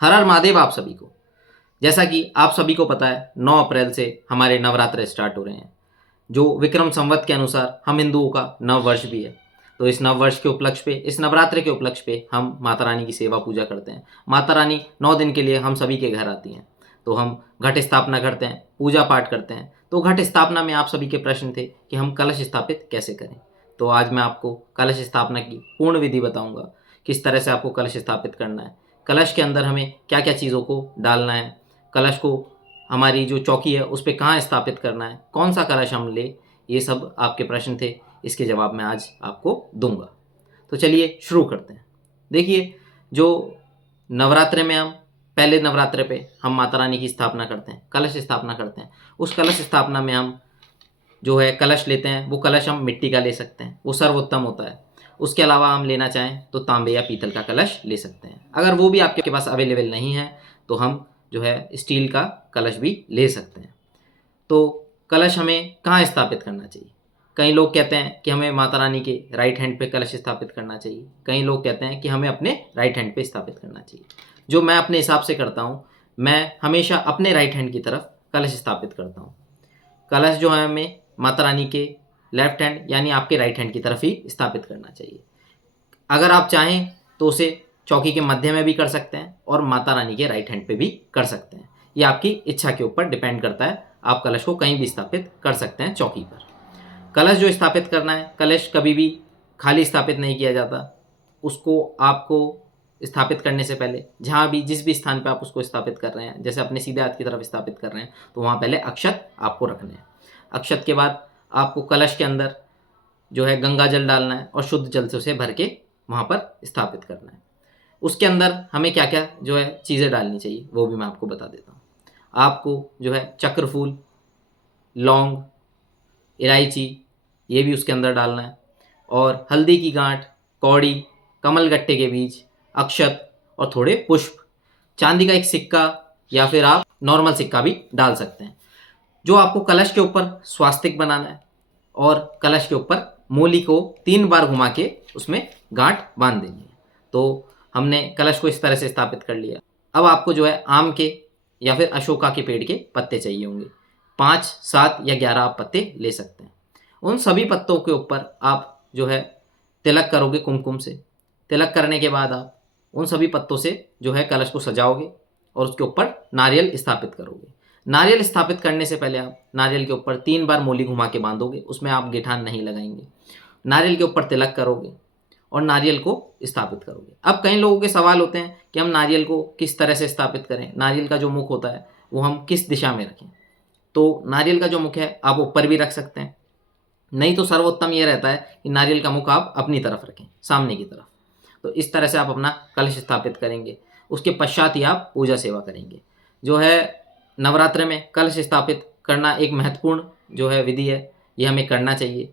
हर हर महादेव आप सभी को। जैसा कि आप सभी को पता है 9 अप्रैल से हमारे नवरात्र स्टार्ट हो रहे हैं, जो विक्रम संवत के अनुसार हम हिंदुओं का नव वर्ष भी है। तो इस नव वर्ष के उपलक्ष्य पे, इस नवरात्र के उपलक्ष्य पे हम माता रानी की सेवा पूजा करते हैं। माता रानी 9 दिन के लिए हम सभी के घर आती हैं, तो हम घट स्थापना करते हैं, पूजा पाठ करते हैं। तो घट स्थापना में आप सभी के प्रश्न थे कि हम कलश स्थापित कैसे करें। तो आज मैं आपको कलश स्थापना की पूर्ण विधि बताऊंगा, किस तरह से आपको कलश स्थापित करना है, कलश के अंदर हमें क्या क्या चीज़ों को डालना है, कलश को हमारी जो चौकी है उस पर कहाँ स्थापित करना है, कौन सा कलश हम ले। ये सब आपके प्रश्न थे, इसके जवाब मैं आज आपको दूंगा। तो चलिए शुरू करते हैं। देखिए, जो नवरात्रे में हम पहले नवरात्रे पे हम माता रानी की स्थापना करते हैं, कलश स्थापना करते हैं। उस कलश स्थापना में हम जो है कलश लेते हैं, वो कलश हम मिट्टी का ले सकते हैं, वो सर्वोत्तम होता है। उसके अलावा हम लेना चाहें तो तांबे या पीतल का कलश ले सकते हैं। अगर वो भी आपके पास अवेलेबल नहीं है तो हम जो है स्टील का कलश भी ले सकते हैं। तो कलश हमें कहाँ स्थापित करना चाहिए? कई लोग कहते हैं कि हमें माता रानी के राइट हैंड पे कलश स्थापित करना चाहिए, कई लोग कहते हैं कि हमें अपने राइट हैंड पे स्थापित करना चाहिए। जो मैं अपने हिसाब से करता हूँ, मैं हमेशा अपने राइट हैंड की तरफ कलश स्थापित करता हूँ। कलश जो है हमें माता रानी के लेफ्ट हैंड यानी आपके राइट हैंड की तरफ ही स्थापित करना चाहिए। अगर आप चाहें तो उसे चौकी के मध्य में भी कर सकते हैं और माता रानी के राइट हैंड पे भी कर सकते हैं। ये आपकी इच्छा के ऊपर डिपेंड करता है, आप कलश को कहीं भी स्थापित कर सकते हैं चौकी पर। कलश जो स्थापित करना है, कलश कभी भी खाली स्थापित नहीं किया जाता। उसको आपको स्थापित करने से पहले जहाँ भी जिस भी स्थान पर आप उसको स्थापित कर रहे हैं, जैसे अपने सीधे हाथ की तरफ स्थापित कर रहे हैं, तो वहाँ पहले अक्षत आपको रखने हैं। अक्षत के बाद आपको कलश के अंदर जो है गंगा जल डालना है और शुद्ध जल से उसे भर के वहाँ पर स्थापित करना है। उसके अंदर हमें क्या क्या जो है चीज़ें डालनी चाहिए वो भी मैं आपको बता देता हूँ। आपको जो है चक्रफूल, लौंग, इलायची, ये भी उसके अंदर डालना है, और हल्दी की गांठ, कौड़ी, कमलगट्टे के बीज, अक्षत और थोड़े पुष्प। चांदी का एक सिक्का या फिर आप नॉर्मल सिक्का भी डाल सकते हैं। जो आपको कलश के ऊपर स्वास्तिक बनाना है और कलश के ऊपर मूली को 3 बार घुमा के उसमें गांठ बांध देनी है। तो हमने कलश को इस तरह से स्थापित कर लिया। अब आपको जो है आम के या फिर अशोका के पेड़ के पत्ते चाहिए होंगे। 5, 7 या 11 आप पत्ते ले सकते हैं। उन सभी पत्तों के ऊपर आप जो है तिलक करोगे कुमकुम से। तिलक करने के बाद आप उन सभी पत्तों से जो है कलश को सजाओगे और उसके ऊपर नारियल स्थापित करोगे। नारियल स्थापित करने से पहले आप नारियल के ऊपर 3 बार मूली घुमा के बांधोगे, उसमें आप गिठान नहीं लगाएंगे। नारियल के ऊपर तिलक करोगे और नारियल को स्थापित करोगे। अब कई लोगों के सवाल होते हैं कि हम नारियल को किस तरह से स्थापित करें, नारियल का जो मुख होता है वो हम किस दिशा में रखें। तो नारियल का जो मुख है आप ऊपर भी रख सकते हैं, नहीं तो सर्वोत्तम ये रहता है कि नारियल का मुख आप अपनी तरफ रखें, सामने की तरफ। तो इस तरह से आप अपना कलश स्थापित करेंगे। उसके पश्चात ही आप पूजा सेवा करेंगे। जो है नवरात्र में कलश स्थापित करना एक महत्वपूर्ण जो है विधि है, ये हमें करना चाहिए।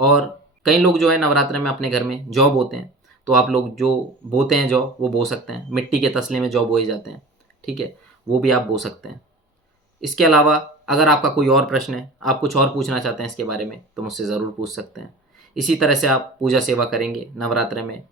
और कई लोग जो है नवरात्र में अपने घर में जौ बोते हैं, तो आप लोग जो बोते हैं जौ वो बो सकते हैं। मिट्टी के तसले में जौ बोए जाते हैं, ठीक है, वो भी आप बो सकते हैं। इसके अलावा अगर आपका कोई और प्रश्न है, आप कुछ और पूछना चाहते हैं इसके बारे में, तो मुझसे ज़रूर पूछ सकते हैं। इसी तरह से आप पूजा सेवा करेंगे नवरात्र में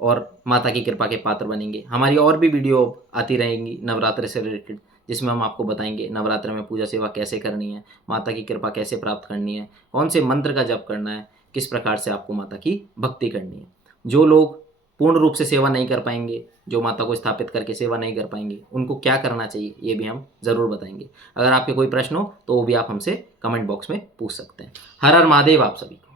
और माता की कृपा के पात्र बनेंगे। हमारी और भी वीडियो आती रहेंगी नवरात्र से रिलेटेड, जिसमें हम आपको बताएंगे नवरात्र में पूजा सेवा कैसे करनी है, माता की कृपा कैसे प्राप्त करनी है, कौन से मंत्र का जप करना है, किस प्रकार से आपको माता की भक्ति करनी है। जो लोग पूर्ण रूप से सेवा नहीं कर पाएंगे, जो माता को स्थापित करके सेवा नहीं कर पाएंगे, उनको क्या करना चाहिए ये भी हम ज़रूर बताएंगे। अगर आपके कोई प्रश्न हो तो वो भी आप हमसे कमेंट बॉक्स में पूछ सकते हैं। हर हर महादेव आप सभी को।